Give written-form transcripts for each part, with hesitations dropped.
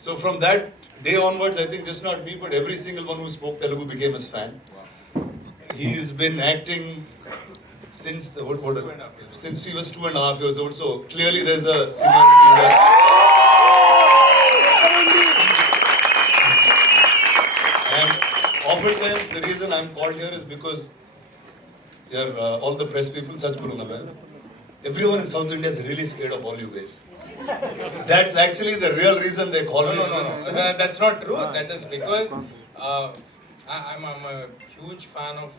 So from that day onwards, I think just not me, but every single one who spoke Telugu became his fan. He's been acting since since he was 2.5 years old. So clearly there's a seniority there. And oftentimes the reason I'm called here is because here all the press people, such bolunga main. Everyone in South India is really scared of all you guys. That's actually the real reason they call me. No. That's not true. That is because I'm a huge fan of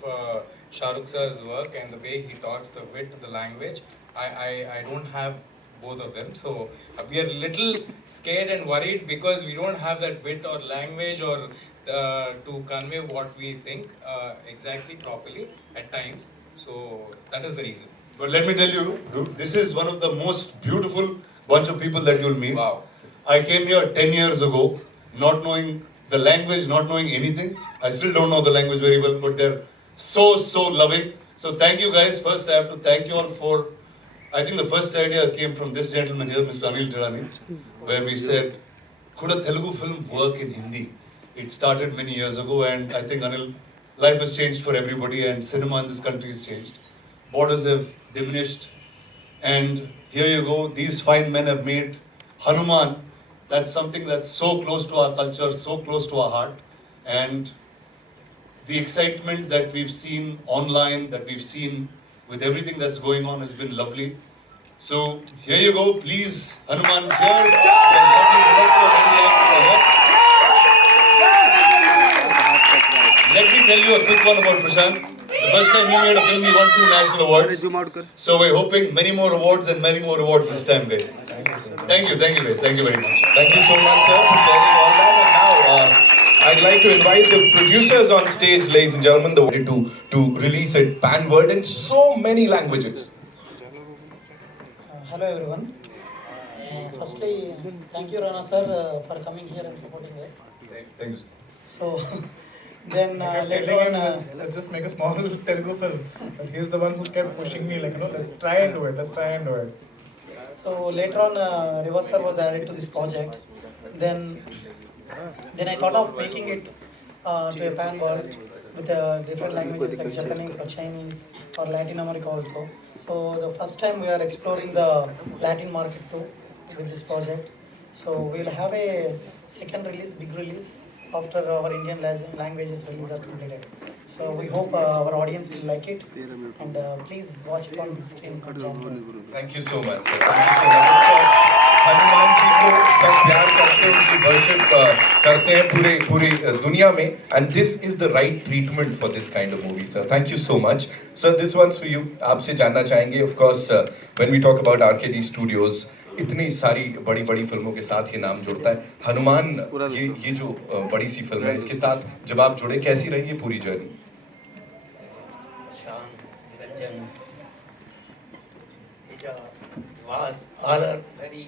Shah Rukh sir's work and the way he talks, the wit, the language. I don't have both of them. So we are little scared and worried because we don't have that wit or language or to convey what we think exactly properly at times. So that is the reason. But let me tell you, dude, this is one of the most beautiful bunch of people that you'll meet. Wow. I came here 10 years ago, not knowing the language, not knowing anything. I still don't know the language very well, but they're so loving. So thank you guys. First, I have to thank you all for, I think the first idea came from this gentleman here, Mr. Anil Tirani, where we said, could a Telugu film work in Hindi? It started many years ago, and I think, Anil, life has changed for everybody, and cinema in this country has changed. Borders have diminished, and here you go, these fine men have made Hanuman. That's something that's so close to our culture, so close to our heart, and the excitement that we've seen online, that we've seen with everything that's going on has been lovely. So here you go, please, Hanuman's here. Let me tell you a quick one about Prashant. The first time he made a film, he won 2 national awards. So we're hoping many more awards and many more awards this time, guys. Thank you guys. Thank you very much. Thank you so much, sir, for sharing all that. And now, I'd like to invite the producers on stage, ladies and gentlemen, to release it pan-world in so many languages. Hello everyone. Firstly, thank you Rana sir for coming here and supporting us. Thank you. So then later on, let's just make a small Telugu film. But he's the one who kept pushing me, like, let's try and do it. So later on, Riva sir was added to this project. Then I thought of making it to a pan world with different languages like Japanese or Chinese or Latin America also. So the first time we are exploring the Latin market too with this project. So we'll have a second release, big release, after our Indian languages release are completed. So we hope our audience will like it, and please watch it on big screen. Thank you so much, sir. Thank you so much. Of course, Hanuman ji को सब प्यार करते हैं, उनकी worship करते हैं पूरे दुनिया में, and this is the right treatment for this kind of movie, sir. Thank you so much, sir. This one's for you. आपसे जानना चाहेंगे, of course, when we talk about RKD Studios, इतनी सारी बड़ी फिल्मों के साथ ये नाम जुड़ता है. हनुमान ये जो बड़ी सी फिल्म है, इसके साथ जब आप जुड़े, कैसी रही ये पूरी journey? Niranjan, was all are very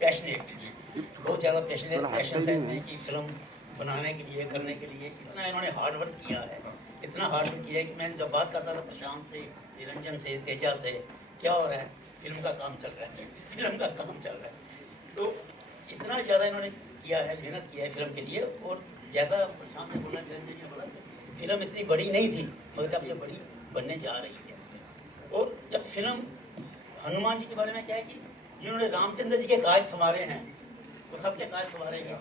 passionate. बहुत ज़्यादा पैशन है कि फिल्म बनाने के लिए, करने के लिए इतना इन्होंने हार्ड वर्क किया है, इतना हार्ड वर्क किया है कि मैं जब बात करता था प्रशांत से, निरंजन से, तेजा से, क्या हो रहा है, फिल्म का काम चल रहा है, तो इतना ज़्यादा इन्होंने किया है, मेहनत किया है फिल्म के लिए. और जैसा प्रशांत ने बोला, निरंजन ने बोला कि फिल्म इतनी बड़ी नहीं थी, मगर सबसे बड़ी बनने जा रही है. और जब फिल्म हनुमान जी के बारे में क्या है कि जिन्होंने रामचंद्र जी के काज संवारे हैं, वो सबके काज संवारेंगे.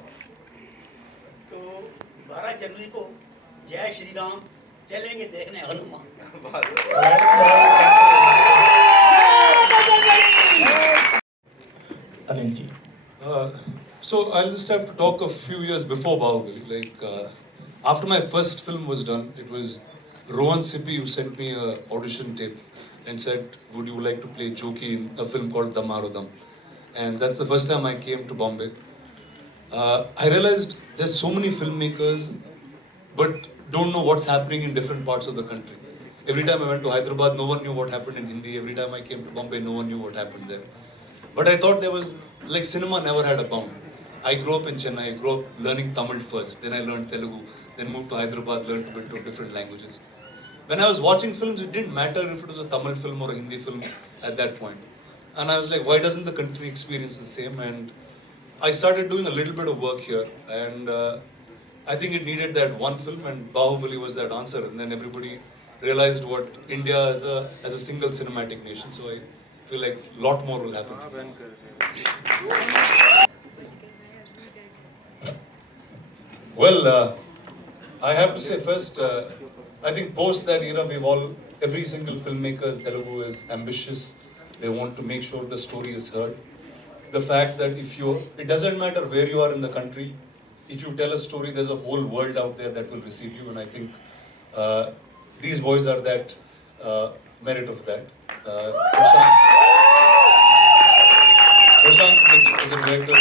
तो 12 जनवरी को जय श्री राम चलेंगे देखने Hanuman. Anil ji. So I'll just have to talk a few years before Bahubali. After my first film was done, it was Rohan Sippy who sent me an audition tape and said, would you like to play Joki in a film called Damarodam? And that's the first time I came to Bombay. I realized there's so many filmmakers, but don't know what's happening in different parts of the country. Every time I went to Hyderabad, no one knew what happened in Hindi. Every time I came to Bombay, no one knew what happened there. But I thought there was, cinema never had a bound. I grew up in Chennai, I grew up learning Tamil first, then I learned Telugu, then moved to Hyderabad, learned a bit of different languages. When I was watching films, it didn't matter if it was a Tamil film or a Hindi film at that point. And I was like, why doesn't the country experience the same? And I started doing a little bit of work here, and I think it needed that one film, and Bahubali was that answer. And then everybody realized what India as a single cinematic nation. So I feel like a lot more will happen. Well, I have to say first, I think post that era, every single filmmaker in Telugu is ambitious. They want to make sure the story is heard. The fact that it doesn't matter where you are in the country, if you tell a story, there's a whole world out there that will receive you. And I think these boys are that merit of that. Prashant is a director.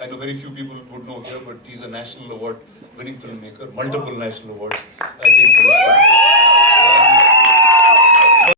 I know very few people would know here, but he's a national award winning filmmaker, multiple national awards, I think, for his films.